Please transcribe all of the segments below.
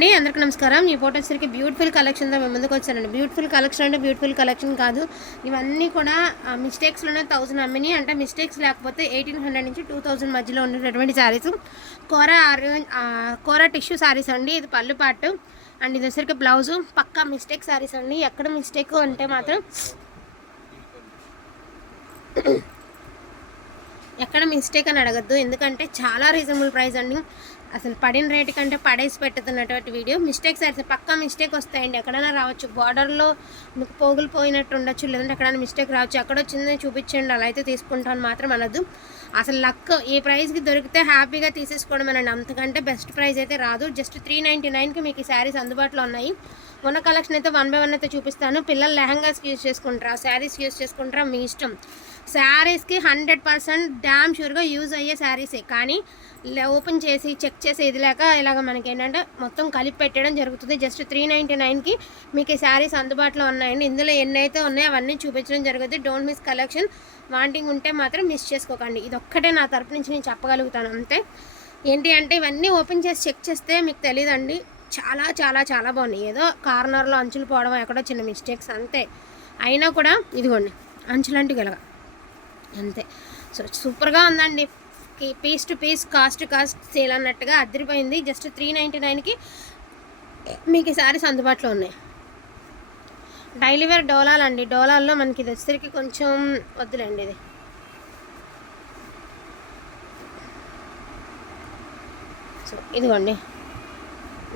అండి అందరికీ నమస్కారం. ఈ ఫోటో వచ్చరికి బ్యూటిఫుల్ కలెక్షన్తో మేము ముందుకు వచ్చానండి. బ్యూటిఫుల్ కలెక్షన్ అంటే బ్యూటిఫుల్ కలెక్షన్ కాదు. ఇవన్నీ కూడా మిస్టేక్స్లోనే థౌసండ్ అమ్మిని అంటే మిస్టేక్స్ లేకపోతే ఎయిటీన్ హండ్రెడ్ నుంచి టూ థౌసండ్ మధ్యలో ఉండేటటువంటి శారీస్ కోర కోర టిష్యూ శారీస్ అండి. ఇది పళ్ళు పాటు. అండ్ ఇది వచ్చరికి బ్లౌజు పక్కా మిస్టేక్ శారీస్ అండి. ఎక్కడ మిస్టేక్ అంటే మాత్రం ఎక్కడ మిస్టేక్ అని అడగద్దు. ఎందుకంటే చాలా రీజనబుల్ ప్రైస్ అండి. అసలు పడిన రేటు కంటే పడేసి పెట్టుతున్నటువంటి వీడియో. మిస్టేక్స్ అయితే పక్కా మిస్టేక్ వస్తాయండి. ఎక్కడైనా రావచ్చు. బార్డర్లో మీకు పోగులు పోయినట్టు ఉండొచ్చు. లేదంటే ఎక్కడైనా మిస్టేక్ రావచ్చు. ఎక్కడ వచ్చిందని చూపించండి. అలా అయితే తీసుకుంటాను మాత్రం అనదు అసలు లక్ ఈ ప్రైస్కి దొరికితే హ్యాపీగా తీసేసుకోవడమేనండి అంతకంటే బెస్ట్ ప్రైస్ అయితే రాదు. జస్ట్ త్రీ నైంటీ నైన్కి మీకు ఈ శారీస్ అందుబాటులో ఉన్నాయి. ఉన్న కలెక్షన్ అయితే వన్ బై వన్ అయితే చూపిస్తాను. పిల్లలు లెహంగాస్కి యూజ్ చేసుకుంటారా? శారీస్ యూజ్ చేసుకుంటారా? మీ ఇష్టం. శారీస్కి హండ్రెడ్ పర్సెంట్ డ్యామ్ షూర్గా యూజ్ అయ్యే శారీసే. కానీ ఓపెన్ చేసి చెక్ చేసి ఇది లేక ఇలాగ మనకి ఏంటంటే మొత్తం కలిపి పెట్టడం జరుగుతుంది. జస్ట్ త్రీ నైంటీ నైన్కి మీకు ఈ శారీస్ అందుబాటులో ఉన్నాయండి. ఇందులో ఎన్ని అయితే ఉన్నాయో అవన్నీ చూపించడం జరుగుతుంది డోంట్ మిస్ కలెక్షన్. వాంటింగ్ ఉంటే మాత్రం మిస్ చేసుకోకండి. ఇది ఒక్కటే నా తరపు నుంచి నేను చెప్పగలుగుతాను. అంతే. ఏంటి అంటే ఇవన్నీ ఓపెన్ చేసి చెక్ చేస్తే మీకు తెలియదండి చాలా చాలా చాలా బాగున్నాయి. ఏదో కార్నర్లో అంచులు పోవడం ఎక్కడో చిన్న మిస్టేక్స్ అంతే. అయినా కూడా ఇదిగోండి. అంచులంటి గెలగా అంతే. సో సూపర్గా ఉందండి. Piece to piece cost cost sale అన్నట్టుగా అద్దరిపోయింది జస్ట్ త్రీ నైంటీ నైన్కి మీకు ఈ సారీస్ అందుబాటులో ఉన్నాయి. డైలీ వేర్ డోలాలు అండి. డోలాల్లో మనకి ఇది వచ్చేసరికి కొంచెం వద్దులేండి ఇది. సో ఇదిగోండి.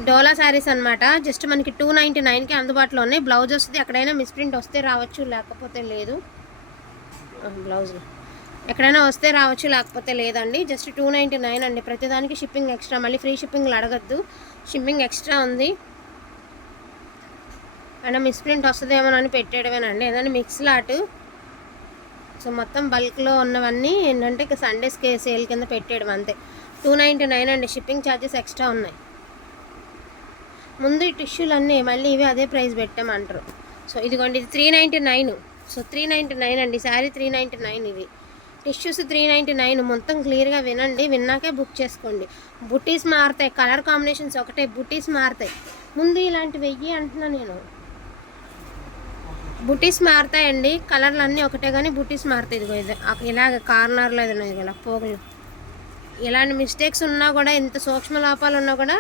డోలా శారీస్ అనమాట జస్ట్ మనకి టూ నైంటీ నైన్కి అందుబాటులో ఉన్నాయి. బ్లౌజ్ వస్తుంది. ఎక్కడైనా మిస్ప్రింట్ వస్తే రావచ్చు లేకపోతే లేదు. బ్లౌజ్ ఎక్కడైనా వస్తే రావచ్చు లేకపోతే లేదండి. జస్ట్ టూ నైంటీ నైన్ అండి. ప్రతిదానికి షిప్పింగ్ ఎక్స్ట్రా. మళ్ళీ ఫ్రీ షిప్పింగ్లు అడగద్దు. షిప్పింగ్ ఎక్స్ట్రా ఉంది. అయినా మిస్ప్రింట్ వస్తుందేమోనని పెట్టేయడమేనండి. ఏదైనా మిక్స్ లాట్. సో మొత్తం బల్క్లో ఉన్నవన్నీ ఏంటంటే ఇక సండేస్కి సేల్ కింద పెట్టేయడం అంతే. టూ నైంటీ నైన్ అండి. షిప్పింగ్ ఛార్జెస్ ఎక్స్ట్రా ఉన్నాయి. ముందు ఈ టిష్యూలు అన్నీ మళ్ళీ ఇవి అదే ప్రైస్ పెట్టామంటారు. సో ఇదిగోండి ఇది three ninety nine. So three ninety nine అండి శారీ త్రీ నైంటీ నైన్ ఇవి టిష్యూస్ త్రీ నైంటీ నైన్ మొత్తం క్లియర్గా వినండి విన్నాకే బుక్ చేసుకోండి. బుటీస్ మారుతాయి కలర్ కాంబినేషన్స్ ఒకటే బుటీస్ మారుతాయి. ముందు ఇలాంటి వెయ్యి అంటున్నా నేను. బుటీస్ మారుతాయండి కలర్లు అన్నీ ఒకటే కానీ బుటీస్ మారుతాయి. ఇదిగో ఇది ఇలాగ కార్నర్లో ఏదైనా ఇలా పోగులు. ఇలాంటి మిస్టేక్స్ ఉన్నా కూడా ఇంత సూక్ష్మ లోపాలు ఉన్నా కూడా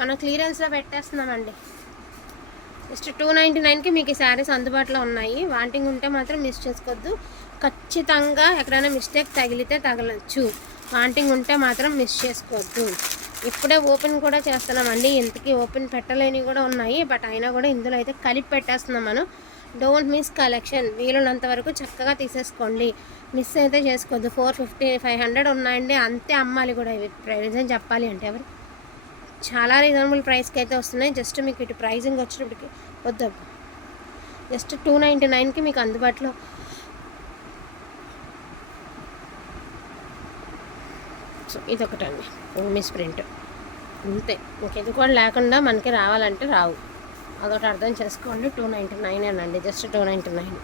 మనం క్లియరెన్స్లో పెట్టేస్తున్నామండి. జస్ట్ టూ నైంటీ నైన్కి మీకు ఈ శారీస్ అందుబాటులో ఉన్నాయి. వాంటింగ్ ఉంటే మాత్రం మిస్ చేసుకోవద్దు. ఖచ్చితంగా ఎక్కడైనా మిస్టేక్ తగిలితే తగలచ్చు. వాంటింగ్ ఉంటే మాత్రం మిస్ చేసుకోవద్దు. ఇప్పుడే ఓపెన్ కూడా చేస్తున్నామండి. ఇంతకీ ఓపెన్ పెట్టలేనివి కూడా ఉన్నాయి. బట్ అయినా కూడా ఇందులో అయితే కలిపి పెట్టేస్తున్నాం మనం. Don't miss collection. వీలున్నంత వరకు చక్కగా తీసేసుకోండి. మిస్ అయితే చేసుకోవద్దు. ఫోర్ ఫిఫ్టీ ఫైవ్ హండ్రెడ్ ఉన్నాయండి. అంతే అమ్మాలి కూడా. ఇవి ప్రయోజనం చెప్పాలి అంటే ఎవరు? చాలా రీజనబుల్ ప్రైస్కి అయితే వస్తున్నాయి. జస్ట్ మీకు ఇటు ప్రైజింగ్ వచ్చినప్పటికి వద్దు జస్ట్ టూ నైంటీ నైన్కి మీకు అందుబాటులో. సో ఇదొకటండి. మిస్ ప్రింట్ అంతే. ఇంకెది కూడా లేకుండా మనకి రావాలంటే రావు. అదొకటి అర్థం చేసుకోండి. టూ నైంటీ నైన్ అండి just two ninety nine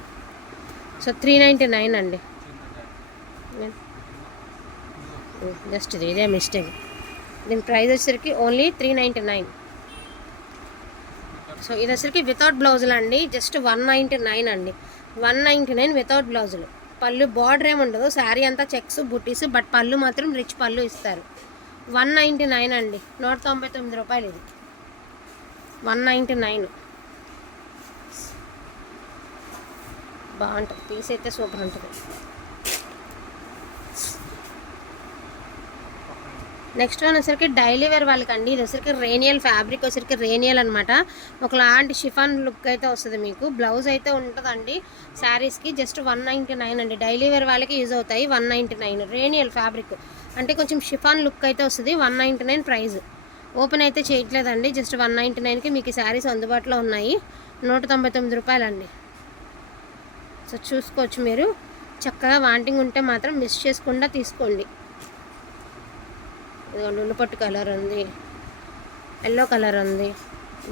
so three ninety nine అండి జస్ట్ ఇది ఇదే మిస్టేక్ దీని ప్రైస్ వచ్చేసరికి only three ninety nine so ఇది వచ్చేసరికి వితౌట్ బ్లౌజులు అండి. జస్ట్ వన్ నైంటీ నైన్ అండి. వన్ నైంటీ నైన్ వితౌట్ బ్లౌజులు పళ్ళు బార్డర్ ఏమి ఉండదు. శారీ అంతా చెక్స్ బుట్టీస్ బట్ పళ్ళు మాత్రం రిచ్ పళ్ళు ఇస్తారు. వన్ నైంటీ నైన్ అండి. నూట తొంభై తొమ్మిది రూపాయలు ఇది. వన్ నైంటీ నైన్ బాగుంటుంది. పీస్ అయితే సూపర్ ఉంటుంది. నెక్స్ట్ వన్ వచ్చరికి డైలీ వేర్ వాళ్ళకండి. ఇది వచ్చరికి రేనియల్ ఫ్యాబ్రిక్ వచ్చరికి రేనియల్ అనమాట ఒకలాంటి షిఫాన్ లుక్ అయితే వస్తుంది మీకు. బ్లౌజ్ అయితే ఉంటుందండి. శారీస్కి జస్ట్ వన్ నైంటీ నైన్ అండి. డైలీ వేర్ వాళ్ళకి యూజ్ అవుతాయి one ninety nine. Rayon fabric. అంటే కొంచెం షిఫాన్ లుక్ అయితే వస్తుంది. One ninety nine price open అయితే చేయట్లేదండి. జస్ట్ వన్ నైంటీ నైన్కి మీకు ఈ శారీస్ అందుబాటులో ఉన్నాయి. నూట తొంభై తొమ్మిది రూపాయలండి. సో చూసుకోవచ్చు మీరు. చక్కగా వాంటింగ్ ఉంటే మాత్రం మిస్ చేసుకుండా తీసుకోండి. ఇదిగోండి ఉల్లిపట్టు కలర్ ఉంది. ఎల్లో కలర్ ఉంది.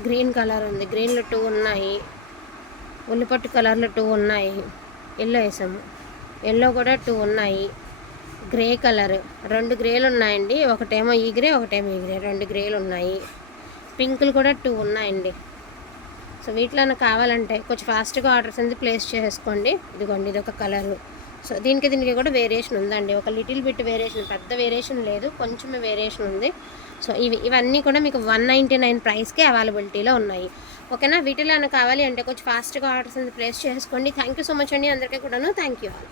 గ్రీన్ కలర్ ఉంది. గ్రీన్లో టూ ఉన్నాయి. ఉల్లిపట్టు కలర్లో టూ ఉన్నాయి. ఎల్లో వేసాము. ఎల్లో కూడా టూ ఉన్నాయి. Grey colour. రెండు గ్రేలు ఉన్నాయండి. ఒకటేమో ఈ గ్రే ఒకటేమో ఈ గ్రే. రెండు గ్రేలు ఉన్నాయి. పింకులు కూడా టూ ఉన్నాయండి. సో వీటిలో కావాలంటే కొంచెం ఫాస్ట్గా ఆర్డర్స్ అనేది ప్లేస్ చేసుకోండి. ఇదిగోండి ఇది ఒక కలరు. సో దీనికి దీనికి కూడా వేరియేషన్ ఉందండి. ఒక లిటిల్ బిట్ వేరియేషన్ పెద్ద వేరియేషన్ లేదు కొంచెం వేరియేషన్ ఉంది. సో ఇవి ఇవన్నీ కూడా మీకు వన్ నైంటీ నైన్ ప్రైస్కే అవైలబిలిటీలో ఉన్నాయి. ఓకేనా వీటిలో కావాలి అంటే కొంచెం ఫాస్ట్గా ఆర్డర్స్ ప్లేస్ చేసుకోండి. థ్యాంక్ యూ సో మచ్ అండి. అందరికీ కూడాను. Thank you all